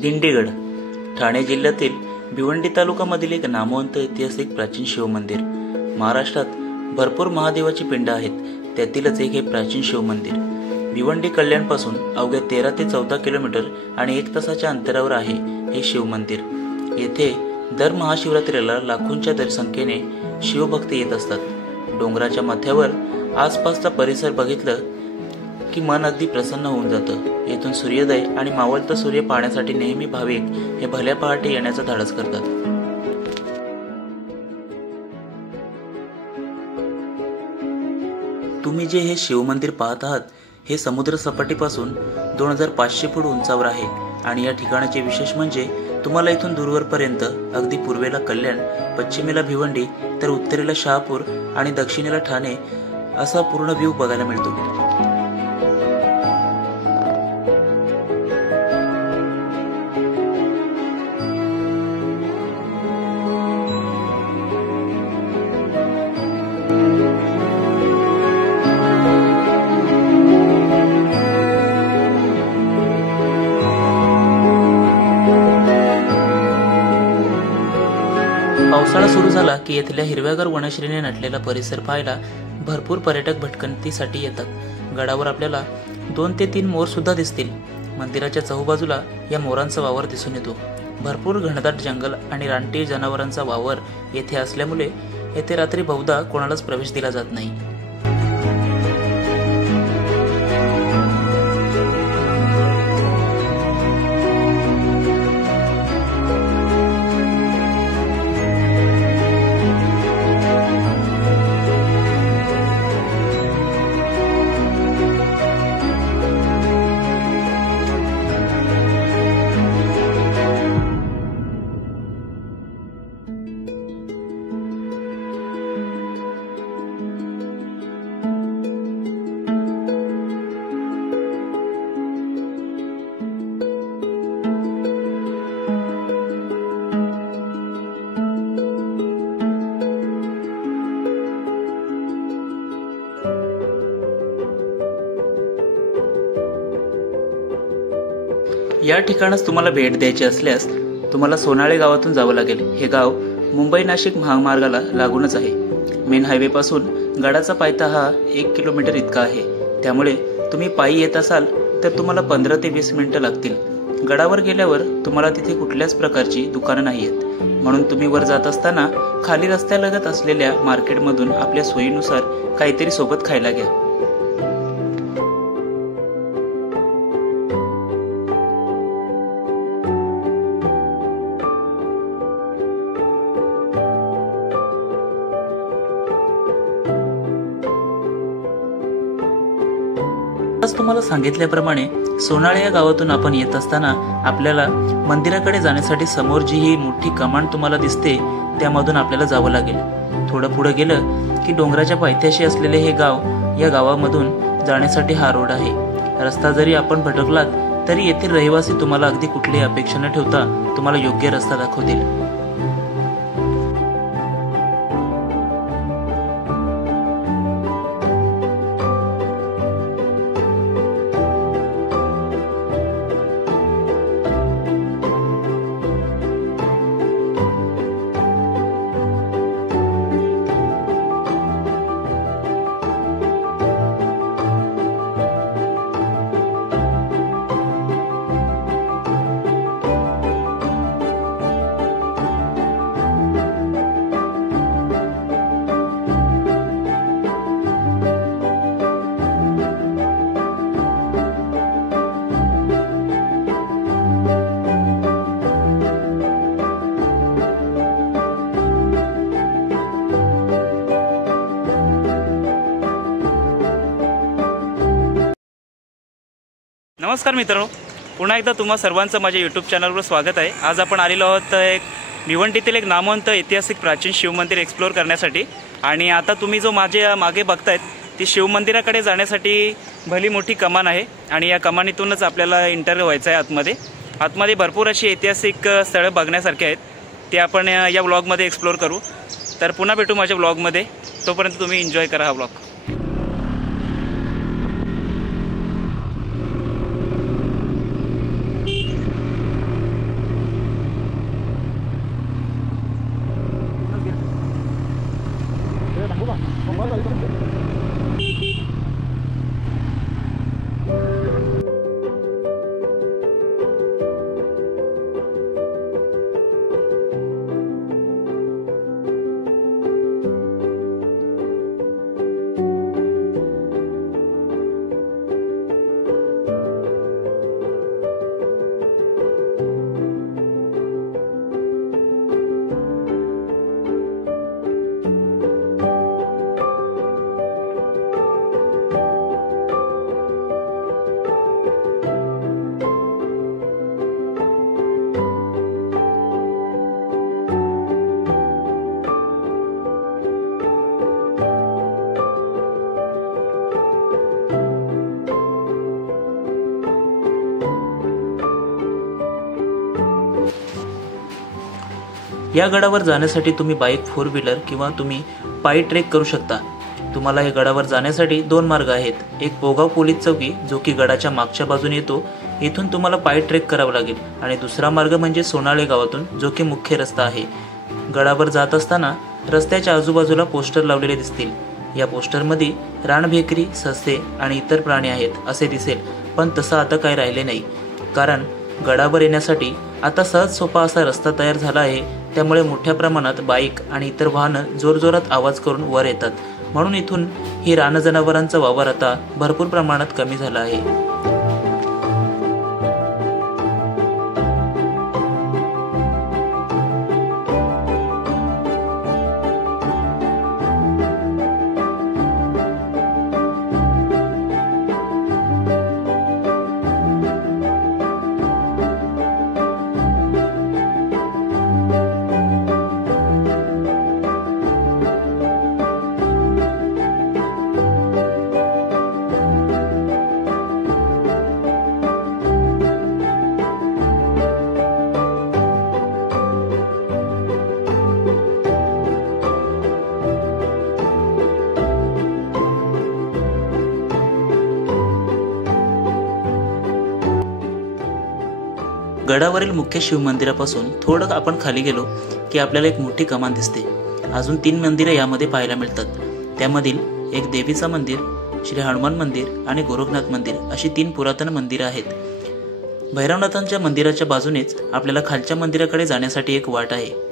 दिंडीगड ठाणे जिल्ह्यातील भिवंडी तालुक्यामधील एक नामवंत ऐतिहासिक प्राचीन शिवमंदिर। महाराष्ट्रात भरपूर महादेवाची पिंड आहेत, त्यातीलच एक हे प्राचीन शिवमंदिर। भिवंडी कल्याणपासून अवघ्या 13 ते 14 किलोमीटर आणि 1 तासाच्या अंतरावर आहे हे शिवमंदिर। येथे दर महाशिवरात्रीला लाखोंच्या संख्येने शिवभक्त येत असतात। डोंगराच्या माथ्यावर आसपासचा परिसर बघितलं की मन अगदी प्रसन्न होऊन जातं। येथून सूर्योदय आणि मावळता सूर्य पाहण्यासाठी नेहमी भाविक हे भल्या पहाटे येण्याचं धाडस करतात। तुम्ही जे हे शिवमंदिर पाहत आहात हे समुद्र सपाटीपासून 2500 फूट उंचावर आहे आणि या ठिकाणाचे विशेष म्हणजे तुम्हाला इथून दूरवरपर्यंत अगदी पूर्वेला कल्याण, पश्चिमेला भिवंडी, तर उत्तरेला शहापूर आणि दक्षिणेला ठाणे असा पूर्ण व्ह्यू बघायला मिळतो। पावसाळा सुरू झाला की येथील हिरव्यागार वनश्रेणी नटलेला परिसर पाहायला भरपूर पर्यटक भटकंतीसाठी येतात। गडावर आपल्याला 2 ते 3 मोर सुद्धा दिसतील। मंदिराच्या चहूबाजूला या मोरांचा वावर दिसून येतो। भरपूर घनदाट जंगल आणि रानटी जनावरांचा वावर येथे असल्यामुळे येथे रात्री बहुधा कोणालाच प्रवेश दिला जात नाही। या ठिकाणास तुम्हाला भेट द्यायची असल्यास तुम्हाला सोनाळे गावातून जावं लागेल। हे गाव मुंबई नाशिक महामार्गाला लागूनच आहे। मेन हायवे पासून गडाचा पायथा हा 1 किलोमीटर इतका आहे, त्यामुळे तुम्ही पायी येत असाल तर तुम्हाला 15 ते 20 मिनिटं लागतील। गडावर गेल्यावर तुम्हाला तिथे कुठल्याच प्रकारची दुकानं नाही आहेत, म्हणून तुम्ही वर जात असताना खाली रस्त्यालगत असलेल्या मार्केटमधून आपल्या सोयीनुसार काहीतरी सोबत खायला घ्या। आज तुम्हाला सांगितल्याप्रमाणे सोनाळे या गावातून आपण येत असताना आपल्याला मंदिराकडे जाण्यासाठी समोर जी ही मोठी कमान तुम्हाला दिसते त्यामधून आपल्याला जावं लागेल। थोडं पुढे गेलं की डोंगराच्या पायथ्याशी असलेले हे गाव, या गावामधून जाण्यासाठी हा रोड आहे। रस्ता जरी आपण भटकलात तरी येथील रहिवासी तुम्हाला अगदी कुठलीही अपेक्षा न ठेवता तुम्हाला योग्य रस्ता दाखवतील। नमस्कार मित्रांनो, पुन्हा एकदा तुम्हा सर्वांचं माझ्या यूट्यूब चॅनलवर स्वागत आहे। आज आपण आलेलो आहोत भिवंडीतील एक नामवंत ऐतिहासिक प्राचीन शिवमंदिर एक्सप्लोर करण्यासाठी। आणि आता तुम्ही जो माझ्या मागे बघतायत ती शिवमंदिराकडे जाण्यासाठी भली मोठी कमान आहे आणि या कमानीतूनच आपल्याला एंटर व्हायचं आहे। आतमध्ये भरपूर अशी ऐतिहासिक स्थळं बघण्यासारखी आहेत, ते आपण या व्लॉगमध्ये एक्सप्लोर करू। तर पुन्हा भेटू माझ्या व्लॉगमध्ये, तोपर्यंत तुम्ही एन्जॉय करा हा व्लॉग। या गडावर जाण्यासाठी तुम्ही बाईक, 4 व्हीलर किंवा तुम्ही पायी ट्रेक करू शकता। तुम्हाला या गडावर जाण्यासाठी 2 मार्ग आहेत। एक पोगाव पोलीस चौकी जो की गडाच्या मागच्या बाजूने येतो, इथून तुम्हाला पायी ट्रेक करावा लागेल, आणि दुसरा मार्ग म्हणजे सोनाळे गावातून जो की मुख्य रस्ता आहे। गडावर जात असताना रस्त्याच्या आजूबाजूला पोस्टर लावलेले दिसतील। या पोस्टरमध्ये रानभेकरी, ससे आणि इतर प्राणी आहेत असे दिसेल, पण तसं आता काही राहिले नाही, कारण गडावर येण्यासाठी आता सहज सोपा असा रस्ता तयार झाला आहे। त्यामुळे मोठ्या प्रमाणात बाईक आणि इतर वाहनं जोरजोरात आवाज करून वर येतात, म्हणून इथून ही रानजनावरांचा वावर आता भरपूर प्रमाणात कमी झाला आहे। गडावरील मुख्य शिवमंदिरापासून थोडं आपण खाली गेलो की आपल्याला एक मोठी कमान दिसते। अजून 3 मंदिरे यामध्ये पाहायला मिळतात। त्यामधील एक देवीचं मंदिर, श्री हनुमान मंदिर आणि गोरखनाथ मंदिर अशी 3 पुरातन मंदिरं आहेत। भैरवनाथांच्या मंदिराच्या बाजूनेच आपल्याला खालच्या मंदिराकडे जाण्यासाठी एक वाट आहे।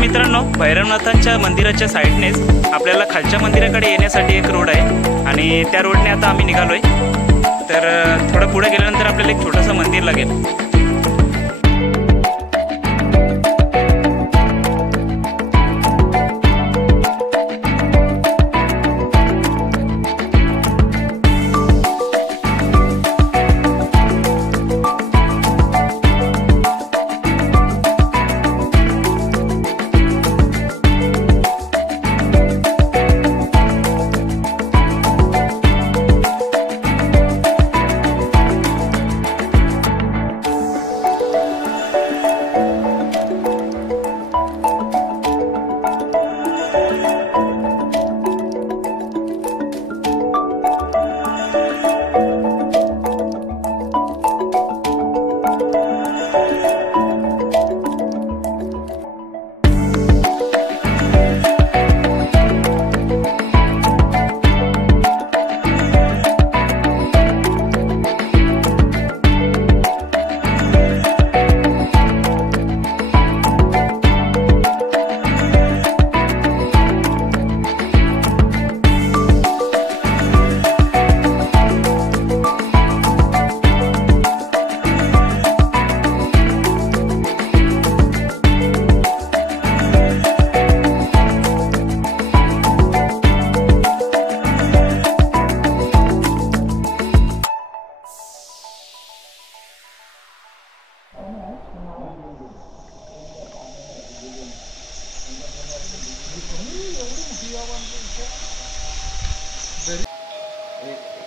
मित्रांनो, भैरवनाथांच्या मंदिराच्या साईडनेच आपल्याला खालच्या मंदिराकडे येण्यासाठी एक रोड आहे आणि त्या रोडने आता आम्ही निघालोय। तर थोडं पुढे गेल्यानंतर आपल्याला एक छोटंसं मंदिर लागेल।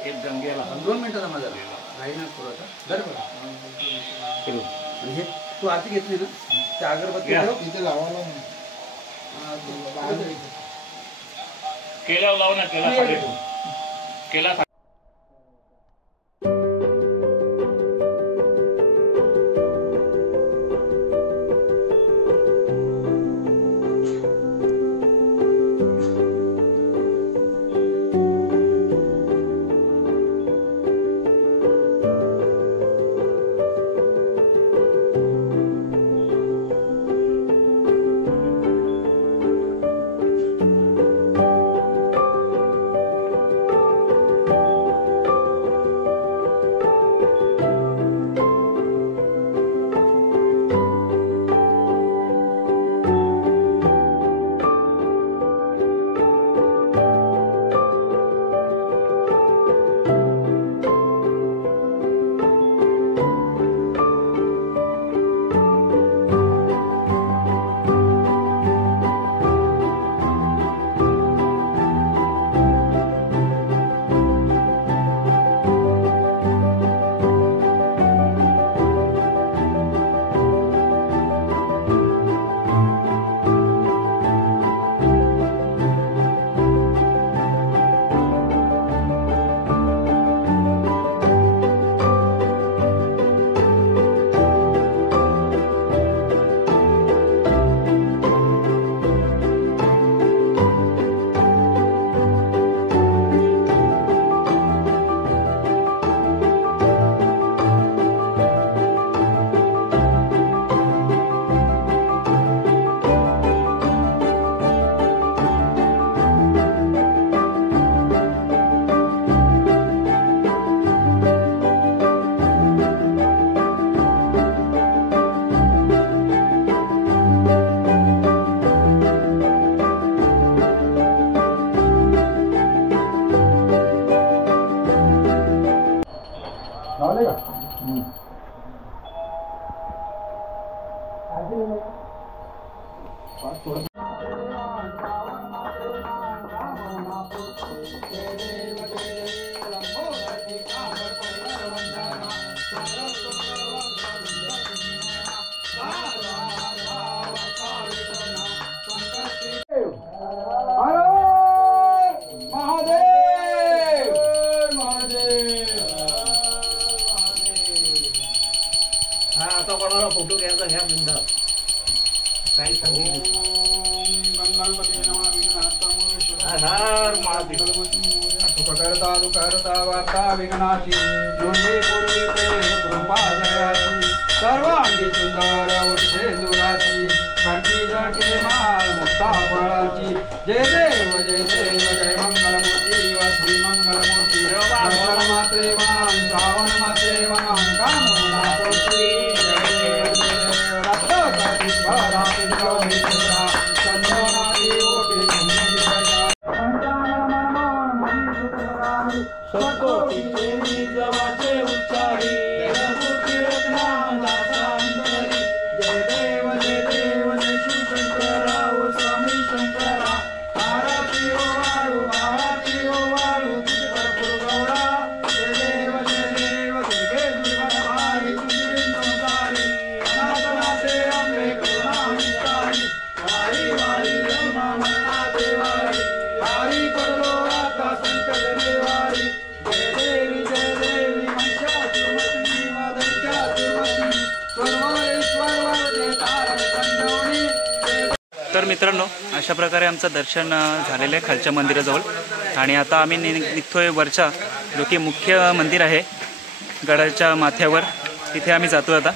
एक गंगेला 2 मिनिटाचा माझा राही ना थोडासा बरोबर हे तू आरती घेतली ना त्या अगरबत्ती इथे लावायला केला लाव ना केला फोटो घ्यायचा घ्या बिंद काही सुखकर्ता दुःखहर्ता वार्ता विघ्नाची नोंदे पूर्वी सर्वांगी सुंदर उठे दुराची घंटी जटे माळ मुक्ता फळाची जय देव जय मंगलमूर्ती व श्री मंगलमूर्ती मात्रे मान श्रावण मात्रे मान कामना पूर्ती तर मित्रांनो, अशा प्रकारे आमचं दर्शन झालेलं आहे खालच्या मंदिराजवळ आणि आता आम्ही निघतोय वरच्या जो की मुख्य मंदिर आहे गडाच्या माथ्यावर, तिथे आम्ही जातो आता.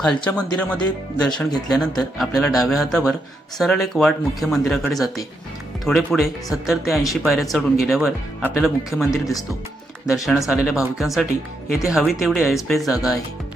खालच्या मंदिरामध्ये दर्शन घेतल्यानंतर आपल्याला डाव्या हातावर सरळ एक वाट मुख्य मंदिराकडे जाते. थोडे पुढे 70 ते 80 पायऱ्या चढून गेल्यावर आपल्याला मुख्य मंदिर दिसतो. दर्शनास आलेल्या भाविकांसाठी येथे हवी तेवढी ऐसपैस जागा आहे.